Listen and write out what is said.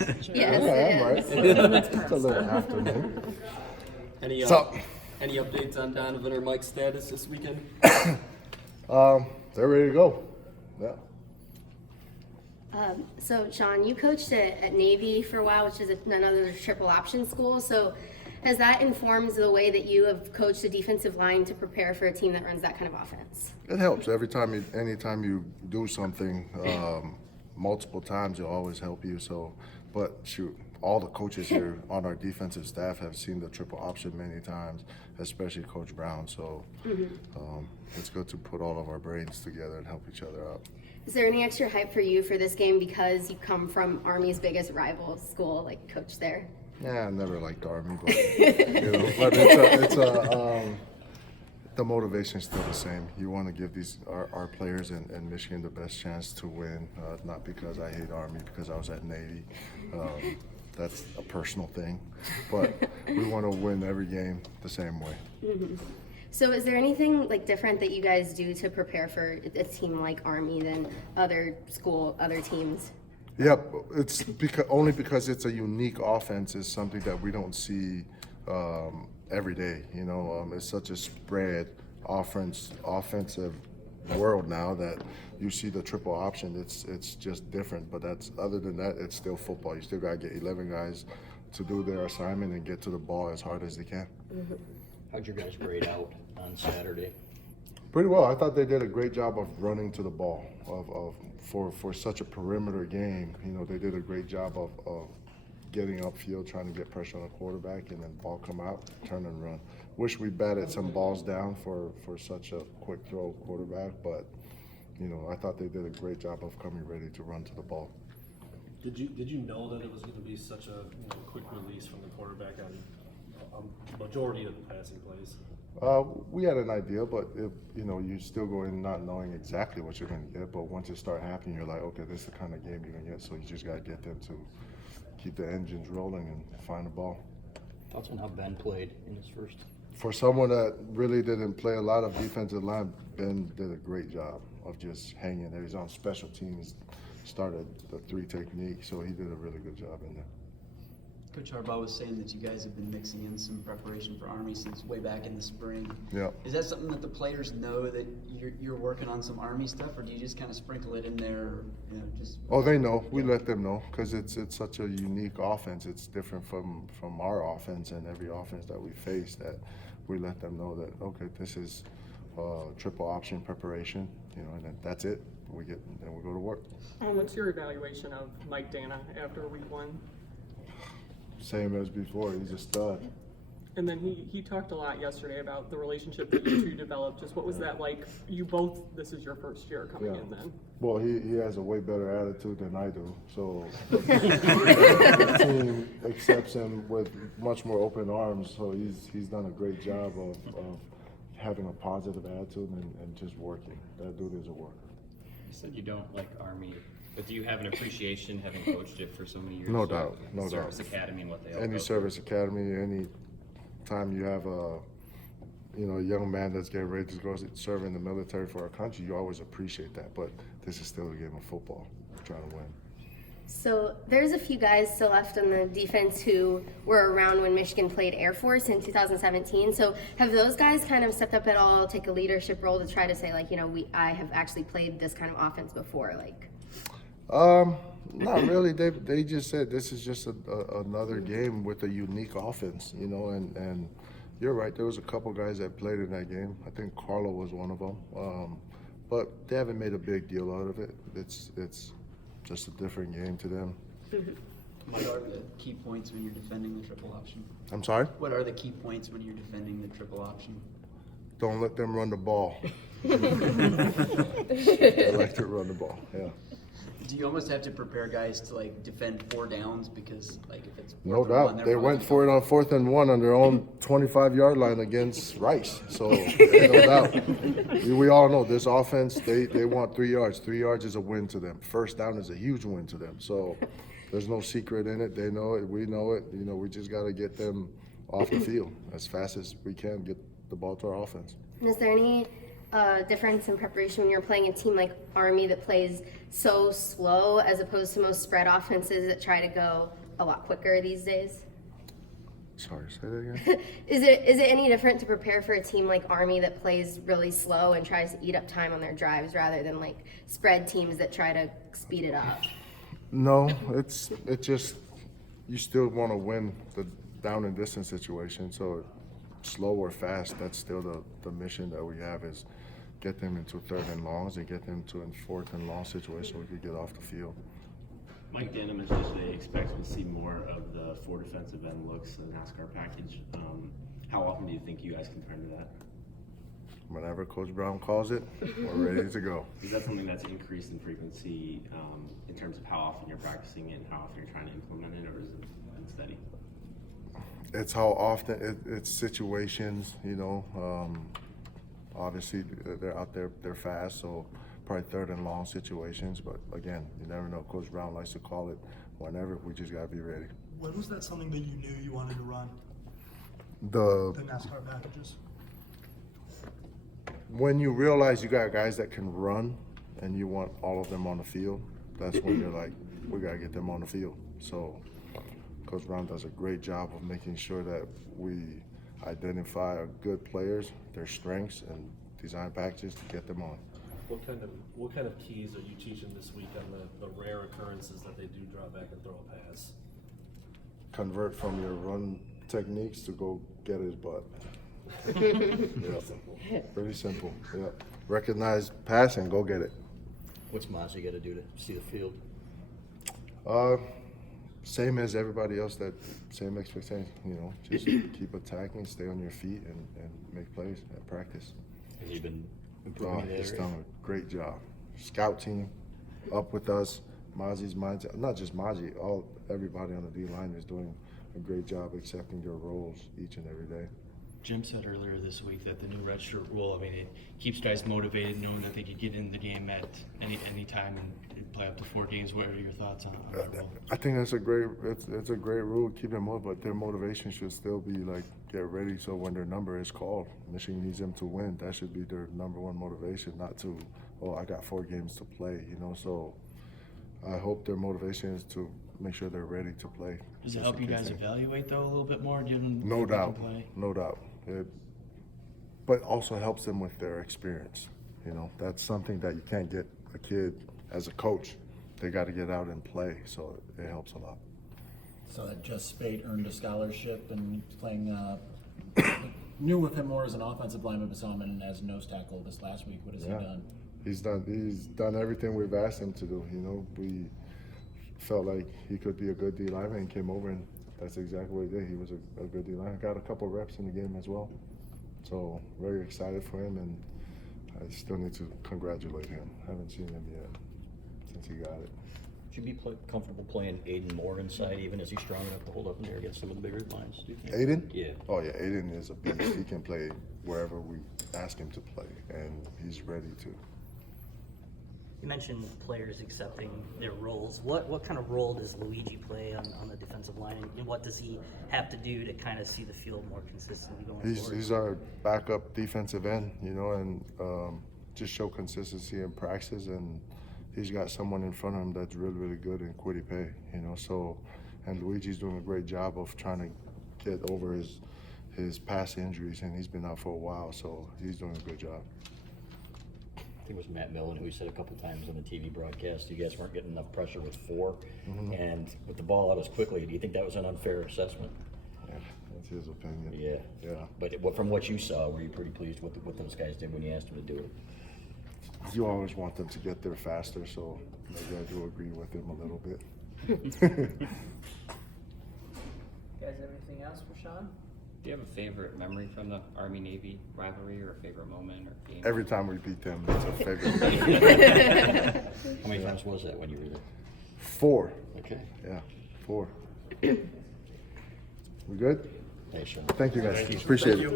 Yes, Yes, it is. Right. It's a little afternoon. Any updates on Donovan or Mike's status this weekend? They're ready to go. Yeah. So, Shaun, you coached at Navy for a while, which is another triple option school. So, has that informed the way that you have coached the defensive line to prepare for a team that runs that kind of offense? It helps anytime you do something multiple times, it'll always help you. So, but shoot, all the coaches here on our defensive staff have seen the triple option many times, especially Coach Brown. So, it's good to put all of our brains together and help each other out. Is there any extra hype for you for this game because you come from Army's biggest rival school, like coach there? Yeah, I never liked Army, but but the motivation's still the same. You want to give our players in Michigan the best chance to win, not because I hate Army, because I was at Navy. That's a personal thing, but we want to win every game the same way. So is there anything different that you guys do to prepare for a team like Army than other teams? Yep, it's only because it's a unique offense is something that we don't see every day. It's such a spread offensive world now that you see the triple option. It's just different, but other than that, it's still football. You still gotta get 11 guys to do their assignment and get to the ball as hard as they can. How'd your guys grade out on Saturday? Pretty well. I thought they did a great job of running to the ball. For such a perimeter game, they did a great job of getting upfield, trying to get pressure on the quarterback, and then ball come out, turn and run. Wish we batted some balls down for such a quick throw quarterback, but I thought they did a great job of coming ready to run to the ball. Did you know that it was going to be such a quick release from the quarterback on a majority of the passing plays? We had an idea, but you still go in not knowing exactly what you're going to get. But once it starts happening, you're like, okay, this is the kind of game you're going to get. So you just got to get them to keep the engines rolling and find the ball. Thoughts on how Ben played in his first? For someone that really didn't play a lot of defensive line, Ben did a great job of just hanging there. He's on special teams, started the 3 technique, so he did a really good job in there. Coach Harbaugh was saying that you guys have been mixing in some preparation for Army since way back in the spring. Yeah. Is that something that the players know that you're working on some Army stuff, or do you just kind of sprinkle it in there? Oh, they know. We let them know because it's such a unique offense. It's different from our offense and every offense that we face. That we let them know that this is triple option preparation, and then that's it. Then we go to work. What's your evaluation of Mike Dana after week 1? Same as before, he's a stud. And then he talked a lot yesterday about the relationship that you two developed. Just what was that like? You both, this is your first year coming in then. Well, he has a way better attitude than I do, so the team accepts him with much more open arms. So he's done a great job of having a positive attitude and just working. That dude is a worker. You said you don't like Army, but do you have an appreciation, having coached it for so many years? No doubt, no doubt. Service Academy and what they all Any go service academy, any time you have a young man that's getting ready to go serve in the military for our country, you always appreciate that. But this is still a game of football. We're trying to win. So there's a few guys still left on the defense who were around when Michigan played Air Force in 2017. So have those guys kind of stepped up at all, take a leadership role to try to say I have actually played this kind of offense before? Not really. They just said this is just another game with a unique offense, and you're right. There was a couple guys that played in that game. I think Carlo was one of them. But they haven't made a big deal out of it. It's just a different game to them. What are the key points when you're defending the triple option? I'm sorry? What are the key points when you're defending the triple option? Don't let them run the ball. I like to run the ball, yeah. Do you almost have to prepare guys to defend 4 downs because if it's No doubt. They went for it on 4th and 1 on their own 25-yard line against Rice. So no doubt. We all know this offense, they want 3 yards. 3 yards is a win to them. First down is a huge win to them. So there's no secret in it. They know it. We know it. We just got to get them off the field as fast as we can, get the ball to our offense. And is there any a difference in preparation when you're playing a team like Army that plays so slow as opposed to most spread offenses that try to go a lot quicker these days? Sorry, say that again. Is it any different to prepare for a team like Army that plays really slow and tries to eat up time on their drives rather than like spread teams that try to speed it up? No, it just you still want to win the down and distance situation. So slow or fast, that's still the mission that we have is get them into third and longs and get them to in fourth and long situation so we could get off the field. Mike Dana mentioned yesterday he expects to see more of the 4 defensive end looks in the NASCAR package. How often do you think you guys can turn to that? Whenever Coach Brown calls it, we're ready to go. Is that something that's increased in frequency in terms of how often you're practicing it and how often you're trying to implement it, or is it been steady? It's how often it's situations, you know. Obviously, they're out there, they're fast, so probably third and long situations. But again, you never know. Coach Brown likes to call it whenever. We just gotta be ready. When was that something that you knew you wanted to run? The NASCAR packages. when you realize you got guys that can run, and you want all of them on the field, that's when you're like, we gotta get them on the field. So Coach Brown does a great job of making sure that we identify our good players, their strengths, and design packages to get them on. What kind of keys are you teaching this week on the rare occurrences that they do drop back and throw a pass? Convert from your run techniques to go get his butt. Yeah. Pretty simple. Yeah. Recognize pass and go get it. What's Mozzie got to do to see the field? Same as everybody else, that same expectation, you know, just keep attacking, stay on your feet, and make plays at practice. Has he been improving in that He's area? done a great job. Scout team up with us. Mozzie's mindset, not just Mozzie, everybody on the D line is doing a great job accepting their roles each and every day. Jim said earlier this week that the new redshirt rule, I mean, it keeps guys motivated knowing that they could get in the game at any time and play up to 4 games. What are your thoughts on that rule? I think that's a great rule, keep them up, but their motivation should still be like, get ready so when their number is called, Michigan needs them to win. That should be their number one motivation, not to, oh, I got 4 games to play, you know. So I hope their motivation is to make sure they're ready to play. Does it help you guys evaluate though a little bit more, given No that they doubt, can play? no doubt. But also helps them with their experience. You know, that's something that you can't get a kid as a coach. They got to get out and play, so it helps a lot. So that Just Spate earned a scholarship and playing. Knew with him more as an offensive lineman, but saw him as nose tackle this last week. What has he done? He's done everything we've asked him to do. You know, we felt like he could be a good D lineman and came over, and that's exactly what he did. He was a good D lineman. Got a couple reps in the game as well. So very excited for him, and I still need to congratulate him. I haven't seen him yet since he got it. Should you be comfortable playing Aiden more inside, even is he strong enough to hold up in there against some of the bigger lines, do you think? Aiden? Yeah. Oh yeah, Aiden is a beast. He can play wherever we ask him to play, and he's ready to. You mentioned players accepting their roles. What kind of role does Luigi play on the defensive line, and what does he have to do to kind of see the field more consistently going forward? He's our backup defensive end, you know, and just show consistency in practice, and he's got someone in front of him that's really, really good in Quiddy Pay, you know. So, and Luigi's doing a great job of trying to get over his past injuries, and he's been out for a while, so he's doing a good job. I think it was Matt Millen who said a couple times on the TV broadcast, you guys weren't getting enough pressure with 4, and with the ball out as quickly. Do you think that was an unfair assessment? Yeah, that's his opinion. Yeah. But from what you saw, were you pretty pleased with what those guys did when you asked them to do it? You always want them to get there faster, so maybe I do agree with him a little bit. You guys have anything else for Shaun? Do you have a favorite memory from the Army-Navy rivalry, or a favorite moment or game? Every time we beat them, it's a favorite. How many times was that when you were there? 4. Okay. Yeah, 4. We good? Thanks, Shaun. Thank you guys. Appreciate it.